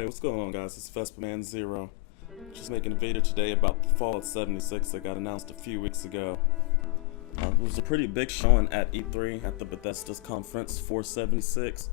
Hey, what's going on, guys? It's Vesperman Zero. Just making a video today about Fallout 76 that got announced a few weeks ago. It was a pretty big showing at E3 at the Bethesda's conference for 76.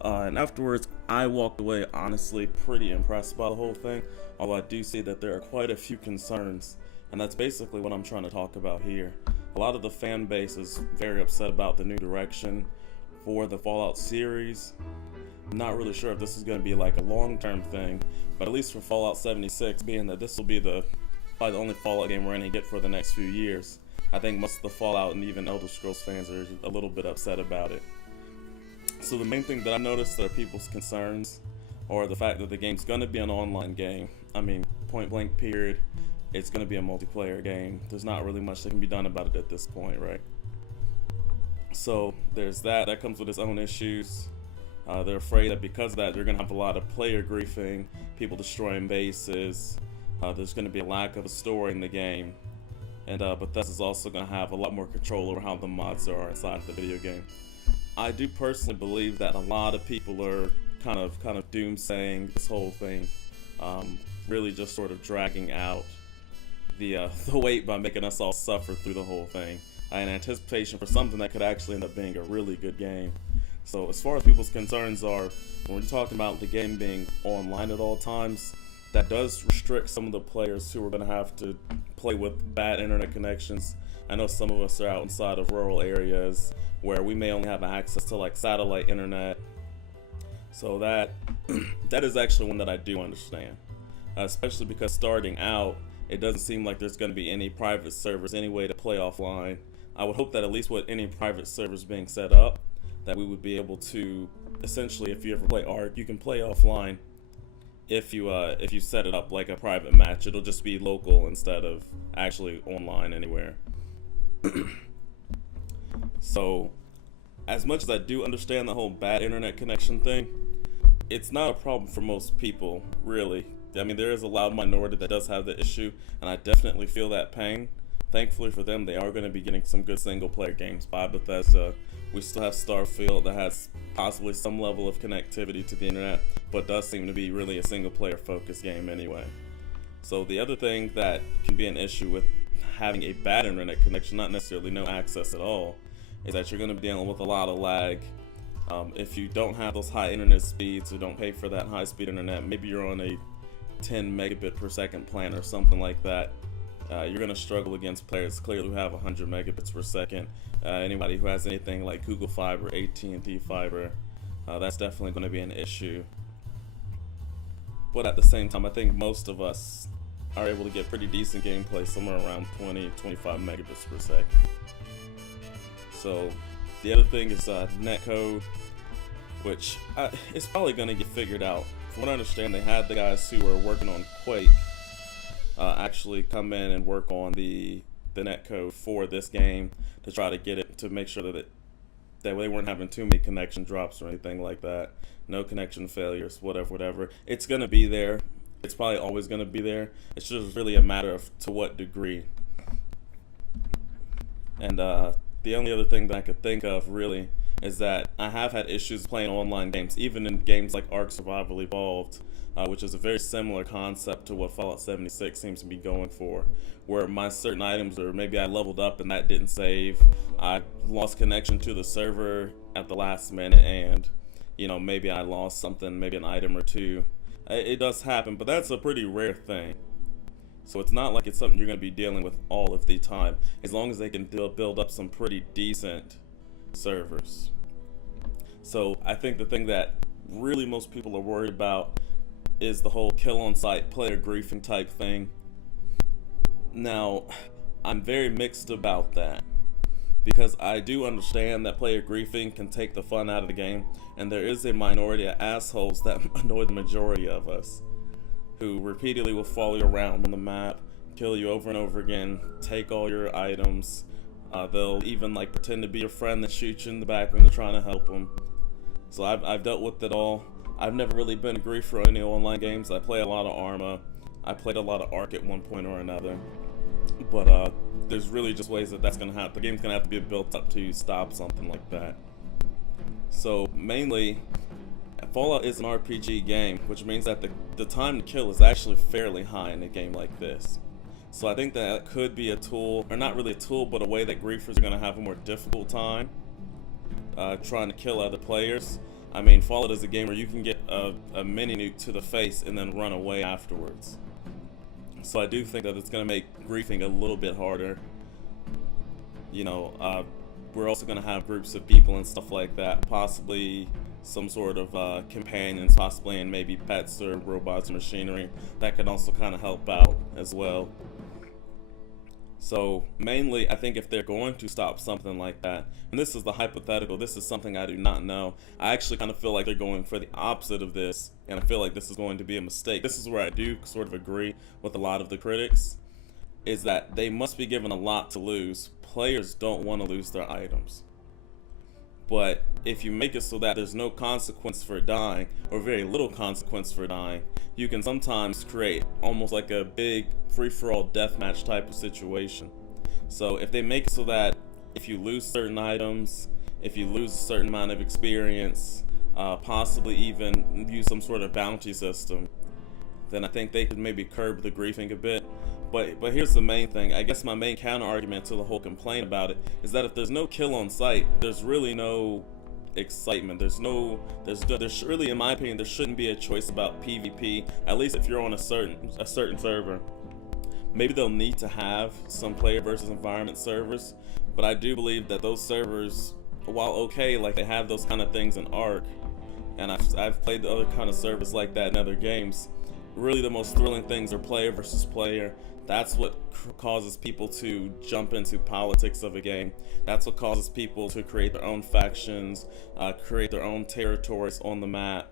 And afterwards, I walked away honestly pretty impressed by the whole thing, although I do see that there are quite a few concerns, and that's basically what I'm trying to talk about here. A lot of the fan base is very upset about the new direction for the Fallout series. I'm not really sure if this is going to be like a long-term thing, but at least for Fallout 76, being that this will be probably the only Fallout game we're going to get for the next few years, I think most of the Fallout and even Elder Scrolls fans are a little bit upset about it. So the main thing that I noticed that are people's concerns are the fact that the game's going to be an online game. I mean, point blank period, it's going to be a multiplayer game. There's not really much that can be done about it at this point, right? So there's that. That comes with its own issues. They're afraid that because of that, they're going to have a lot of player griefing, people destroying bases. There's going to be a lack of a story in the game. And Bethesda's also going to have a lot more control over how the mods are inside the video game. I do personally believe that a lot of people are kind of doomsaying this whole thing, really just sort of dragging out the weight by making us all suffer through the whole thing in anticipation for something that could actually end up being a really good game. So as far as people's concerns are, when we're talking about the game being online at all times, that does restrict some of the players who are going to have to play with bad internet connections. I know some of us are out inside of rural areas where we may only have access to like satellite internet. So that is actually one that I do understand, especially because starting out, it doesn't seem like there's going to be any private servers, any way to play offline. I would hope that at least with any private servers being set up, that we would be able to, essentially, if you ever play ARK, you can play offline if you set it up like a private match. It'll just be local instead of actually online anywhere. So, as much as I do understand the whole bad internet connection thing, it's not a problem for most people, really. I mean, there is a loud minority that does have the issue, and I definitely feel that pain. Thankfully for them, they are going to be getting some good single-player games by Bethesda. We still have Starfield that has possibly some level of connectivity to the internet, but does seem to be really a single-player focused game anyway. So the other thing that can be an issue with having a bad internet connection, not necessarily no access at all, is that you're going to be dealing with a lot of lag. If you don't have those high internet speeds or don't pay for that high-speed internet, maybe you're on a 10 megabit per second plan or something like that, you're going to struggle against players clearly who have 100 megabits per second. Anybody who has anything like Google Fiber, AT&T Fiber, that's definitely going to be an issue. But at the same time, I think most of us are able to get pretty decent gameplay somewhere around 20-25 megabits per second. So the other thing is netcode, which it's probably going to get figured out. From what I understand, they had the guys who were working on Quake actually come in and work on the netcode for this game to try to get it, to make sure that they weren't having too many connection drops or anything like that. No connection failures, whatever. It's going to be there. It's probably always going to be there. It's just really a matter of to what degree. And the only other thing that I could think of really is that I have had issues playing online games, even in games like ARK Survival Evolved, which is a very similar concept to what Fallout 76 seems to be going for, where my certain items, or maybe I leveled up and that didn't save, I lost connection to the server at the last minute, and maybe I lost something, maybe an item or two. It does happen, but that's a pretty rare thing. So it's not like it's something you're going to be dealing with all of the time, as long as they can build up some pretty decent servers. So I think the thing that really most people are worried about is the whole kill on site player griefing type thing. Now, I'm very mixed about that, because I do understand that player griefing can take the fun out of the game, and there is a minority of assholes that annoy the majority of us, who repeatedly will follow you around on the map, kill you over and over again, take all your items. They'll even like pretend to be your friend that shoots you in the back when you're trying to help them. So I've dealt with it all. I've never really been a griefer on any online games. I play a lot of Arma. I played a lot of ARK at one point or another. But there's really just ways that's gonna happen. The game's gonna have to be built up to stop something like that. So mainly, Fallout is an RPG game, which means that the time to kill is actually fairly high in a game like this. So I think that could be a tool, or not really a tool, but a way that griefers are going to have a more difficult time trying to kill other players. I mean, Fallout is a game where you can get a mini nuke to the face and then run away afterwards. So I do think that it's going to make griefing a little bit harder. You know, we're also going to have groups of people and stuff like that, possibly some sort of companions, possibly, and maybe pets or robots or machinery that can also kind of help out as well. So mainly, I think if they're going to stop something like that, and this is the hypothetical, this is something I do not know, I actually kind of feel like they're going for the opposite of this, and I feel like this is going to be a mistake. This is where I do sort of agree with a lot of the critics, is that they must be given a lot to lose. Players don't want to lose their items. But if you make it so that there's no consequence for dying, or very little consequence for dying, you can sometimes create almost like a big free-for-all deathmatch type of situation. So if they make it so that if you lose certain items, if you lose a certain amount of experience, possibly even use some sort of bounty system, then I think they could maybe curb the griefing a bit. But here's the main thing. I guess my main counter argument to the whole complaint about it is that if there's no kill on site, there's really no excitement. There's really, in my opinion, there shouldn't be a choice about PvP, at least if you're on a certain server. Maybe they'll need to have some player versus environment servers, but I do believe that those servers, while okay, like they have those kind of things in Ark, and I've played the other kind of servers like that in other games, really the most thrilling things are player versus player. That's what causes people to jump into politics of a game. That's what causes people to create their own factions, create their own territories on the map,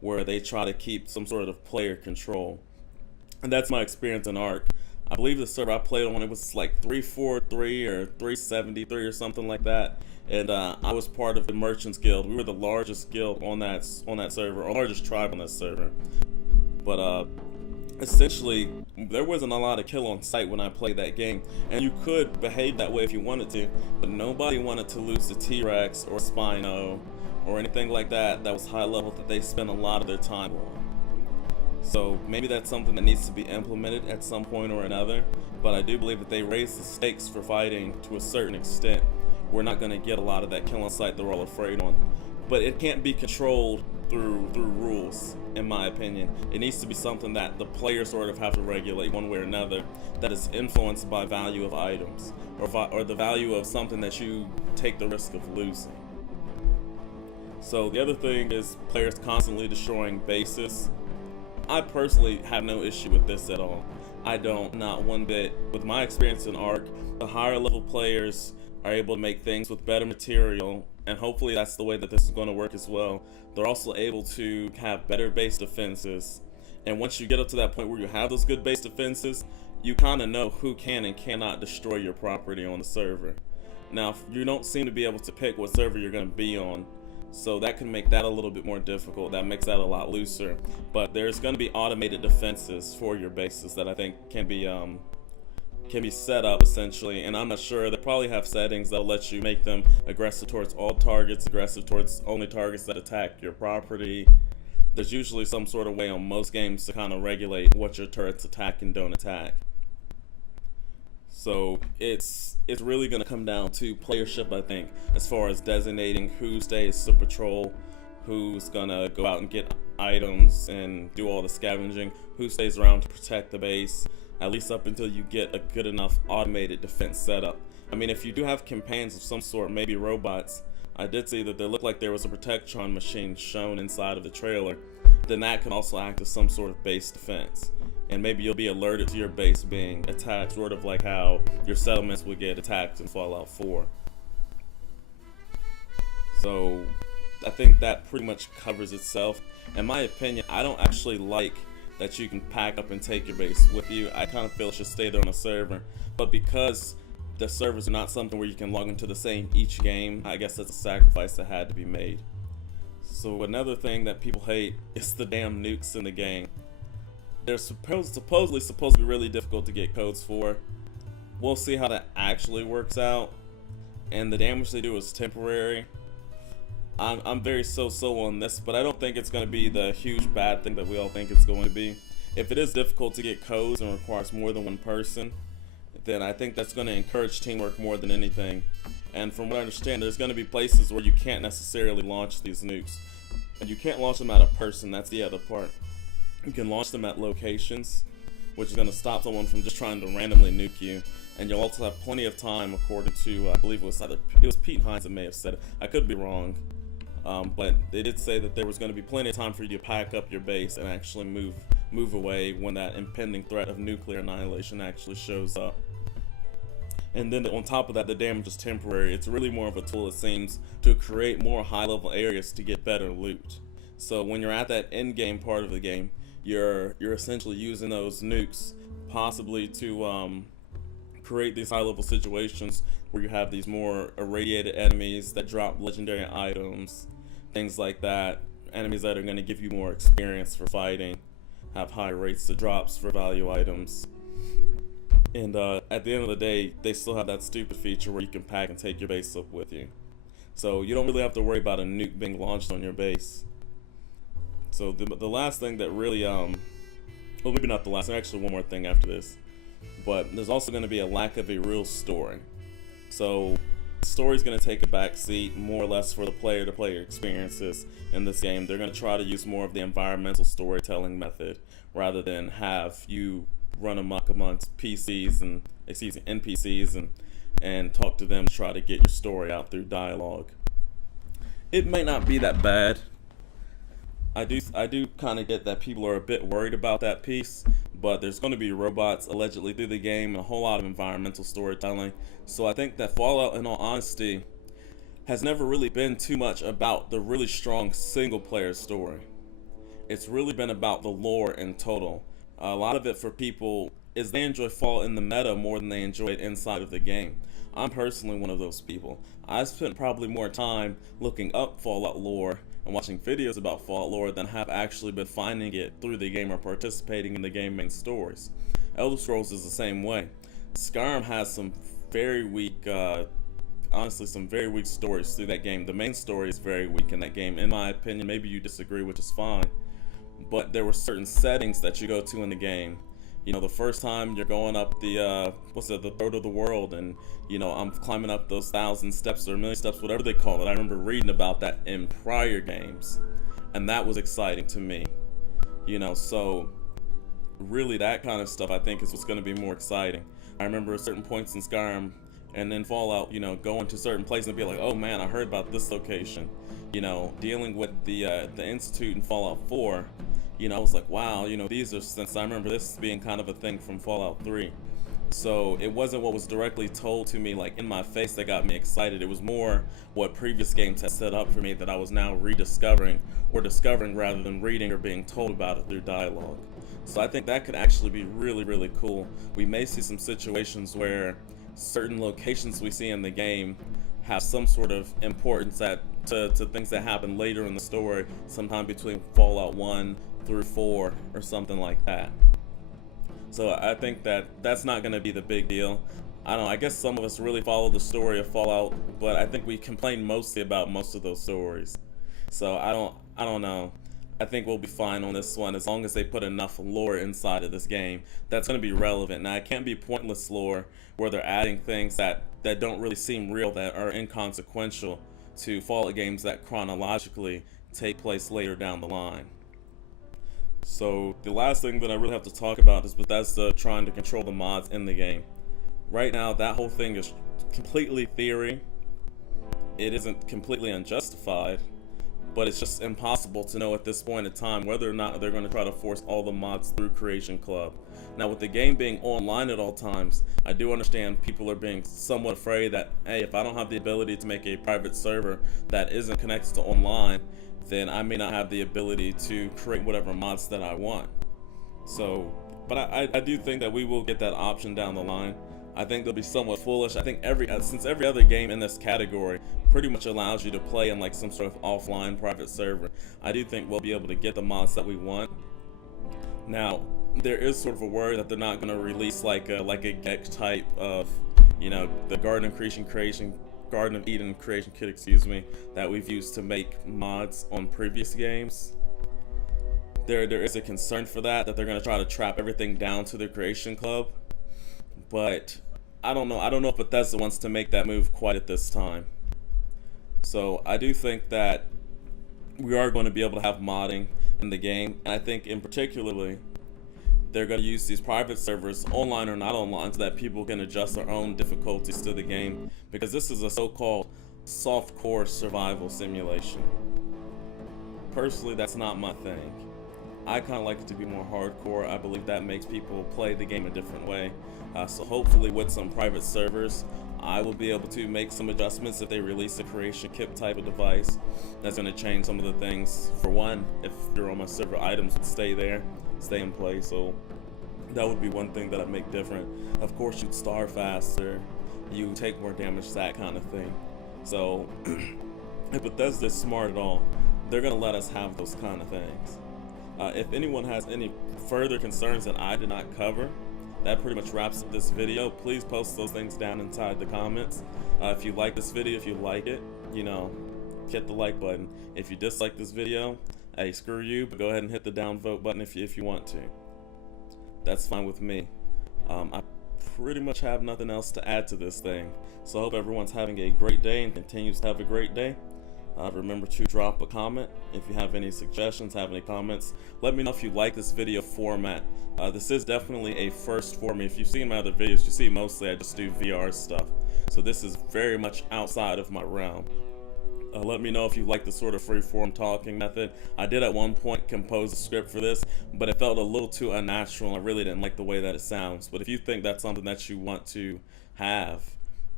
where they try to keep some sort of player control. And that's my experience in Ark. I believe the server I played on, it was like 343 or 373 or something like that. And I was part of the Merchants Guild. We were the largest guild on that server, or largest tribe on that server. But essentially, there wasn't a lot of kill on sight when I played that game, and you could behave that way if you wanted to, but nobody wanted to lose the T-Rex or Spino or anything like that was high level that they spent a lot of their time on. So maybe that's something that needs to be implemented at some point or another, but I do believe that they raise the stakes for fighting to a certain extent. We're not going to get a lot of that kill on sight they're all afraid on, but it can't be controlled through rules, in my opinion. It needs to be something that the players sort of have to regulate one way or another, that is influenced by value of items, or the value of something that you take the risk of losing. So the other thing is players constantly destroying bases. I personally have no issue with this at all. I don't, not one bit. With my experience in Ark, the higher level players are able to make things with better material, and hopefully that's the way that this is going to work as well. They're also able to have better base defenses, and once you get up to that point where you have those good base defenses, you kind of know who can and cannot destroy your property on the server. Now, you don't seem to be able to pick what server you're going to be on, so that can make that a little bit more difficult. That makes that a lot looser, but there's going to be automated defenses for your bases that I think can be set up essentially, and I'm not sure. They probably have settings that'll let you make them aggressive towards all targets, aggressive towards only targets that attack your property. There's usually some sort of way on most games to kind of regulate what your turrets attack and don't attack. So it's really going to come down to playership, I think, as far as designating who stays to patrol, who's going to go out and get items and do all the scavenging, who stays around to protect the base, at least up until you get a good enough automated defense setup. I mean, if you do have companions of some sort, maybe robots, I did see that there looked like there was a Protectron machine shown inside of the trailer, then that can also act as some sort of base defense. And maybe you'll be alerted to your base being attacked, sort of like how your settlements would get attacked in Fallout 4. So I think that pretty much covers itself. In my opinion, I don't actually like that you can pack up and take your base with you. I kind of feel it should stay there on a server, but because the servers are not something where you can log into the same each game, I guess that's a sacrifice that had to be made. So another thing that people hate is the damn nukes in the game. They're supposedly supposed to be really difficult to get codes for. We'll see how that actually works out, and the damage they do is temporary. I'm very so on this, but I don't think it's going to be the huge bad thing that we all think it's going to be. If it is difficult to get codes and requires more than one person, then I think that's going to encourage teamwork more than anything. And from what I understand, there's going to be places where you can't necessarily launch these nukes. And you can't launch them at a person, that's the other part. You can launch them at locations, which is going to stop someone from just trying to randomly nuke you. And you'll also have plenty of time, according to, I believe it was Pete Hines that may have said it. I could be wrong. But they did say that there was going to be plenty of time for you to pack up your base and actually move away when that impending threat of nuclear annihilation actually shows up. And then on top of that, the damage is temporary. It's really more of a tool, it seems, to create more high-level areas to get better loot. So when you're at that end-game part of the game, you're essentially using those nukes possibly to create these high-level situations where you have these more irradiated enemies that drop legendary items, things like that. Enemies that are going to give you more experience for fighting, have high rates of drops for value items. And at the end of the day, they still have that stupid feature where you can pack and take your base up with you. So you don't really have to worry about a nuke being launched on your base. So the last thing that really, well, maybe not the last, there's actually one more thing after this. But there's also going to be a lack of a real story. So the story's going to take a back seat more or less for the player-to-player experiences in this game. They're going to try to use more of the environmental storytelling method rather than have you run amok amongst NPCs and talk to them to try to get your story out through dialogue. It may not be that bad. I do kind of get that people are a bit worried about that piece, but there's going to be robots allegedly through the game and a whole lot of environmental storytelling. So I think that Fallout, in all honesty, has never really been too much about the really strong single-player story. It's really been about the lore in total. A lot of it for people is they enjoy Fallout in the meta more than they enjoy it inside of the game. I'm personally one of those people. I spent probably more time looking up Fallout lore and watching videos about Fallout lore than have actually been finding it through the game or participating in the game main stories. Elder Scrolls is the same way. Skyrim has some very weak, honestly some very weak stories through that game. The main story is very weak in that game, in my opinion. Maybe you disagree, which is fine. But there were certain settings that you go to in the game. You know, the first time you're going up the throat of the world, and you know, I'm climbing up those 1,000 steps or 1,000,000 steps, whatever they call it. I remember reading about that in prior games, and that was exciting to me. You know, so really that kind of stuff I think is what's going to be more exciting. I remember at certain points in Skyrim and then Fallout, you know, going to certain places and be like, oh man, I heard about this location. You know, dealing with the Institute in Fallout 4, you know, I was like, wow, you know, these are, since I remember this being kind of a thing from Fallout 3. So it wasn't what was directly told to me, like in my face, that got me excited. It was more what previous games had set up for me that I was now rediscovering, or discovering rather than reading or being told about it through dialogue. So I think that could actually be really, really cool. We may see some situations where certain locations we see in the game have some sort of importance to things that happen later in the story, sometime between Fallout 1 through 4 or something like that. So I think that that's not going to be the big deal. I don't know, I guess some of us really follow the story of Fallout, but I think we complain mostly about most of those stories. So I don't know. I think we'll be fine on this one as long as they put enough lore inside of this game that's going to be relevant. Now, it can't be pointless lore where they're adding things that don't really seem real, that are inconsequential to Fallout games that chronologically take place later down the line. So the last thing that I really have to talk about is Bethesda trying to control the mods in the game. Right now, that whole thing is completely theory. It isn't completely unjustified, but it's just impossible to know at this point in time whether or not they're going to try to force all the mods through Creation Club. Now, with the game being online at all times, I do understand people are being somewhat afraid that, hey, if I don't have the ability to make a private server that isn't connected to online, then I may not have the ability to create whatever mods that I want. So, but I do think that we will get that option down the line. I think they'll be somewhat foolish. I think since every other game in this category pretty much allows you to play in like some sort of offline private server, I do think we'll be able to get the mods that we want. Now, there is sort of a worry that they're not going to release like a GEC type of, you know, the Garden of Creation Garden of Eden creation kit, excuse me, that we've used to make mods on previous games. There is a concern for that they're going to try to trap everything down to the creation club, but I don't know if Bethesda wants to make that move quite at this time. So I do think that we are going to be able to have modding in the game, and I think in particularly they're going to use these private servers, online or not online, so that people can adjust their own difficulties to the game, because this is a so-called softcore survival simulation. Personally, that's not my thing. I kind of like it to be more hardcore. I believe that makes people play the game a different way. So hopefully with some private servers, I will be able to make some adjustments if they release a creation kit type of device. That's going to change some of the things. For one, if you're on my server, items would stay there, stay in place. So that would be one thing that I'd make different. Of course, you'd starve faster, you take more damage, that kind of thing. So if Bethesda's smart at all, they're going to let us have those kind of things. If anyone has any further concerns that I did not cover, that pretty much wraps up this video. Please post those things down inside the comments. If you like this video, if you like it, you know, hit the like button. If you dislike this video, hey, screw you, but go ahead and hit the down vote button if you want to. That's fine with me. I pretty much have nothing else to add to this thing. So I hope everyone's having a great day and continues to have a great day. Remember to drop a comment. If you have any suggestions, have any comments, let me know if you like this video format. This is definitely a first for me. If you've seen my other videos, you see mostly I just do VR stuff. So this is very much outside of my realm. Let me know if you like the sort of free-form talking method. I did at one point compose a script for this, but it felt a little too unnatural. I really didn't like the way that it sounds. But if you think that's something that you want to have,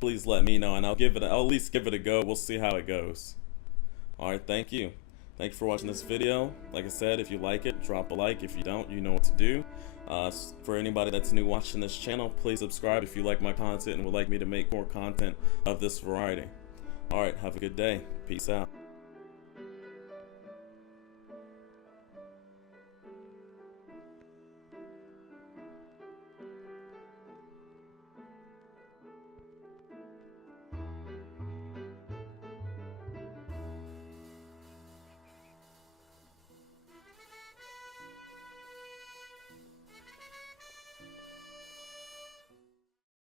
please let me know, and I'll at least give it a go. We'll see how it goes. Alright, thank you. Thank you for watching this video. Like I said, if you like it, drop a like. If you don't, you know what to do. For anybody that's new watching this channel, please subscribe if you like my content and would like me to make more content of this variety. Alright, have a good day. Peace out.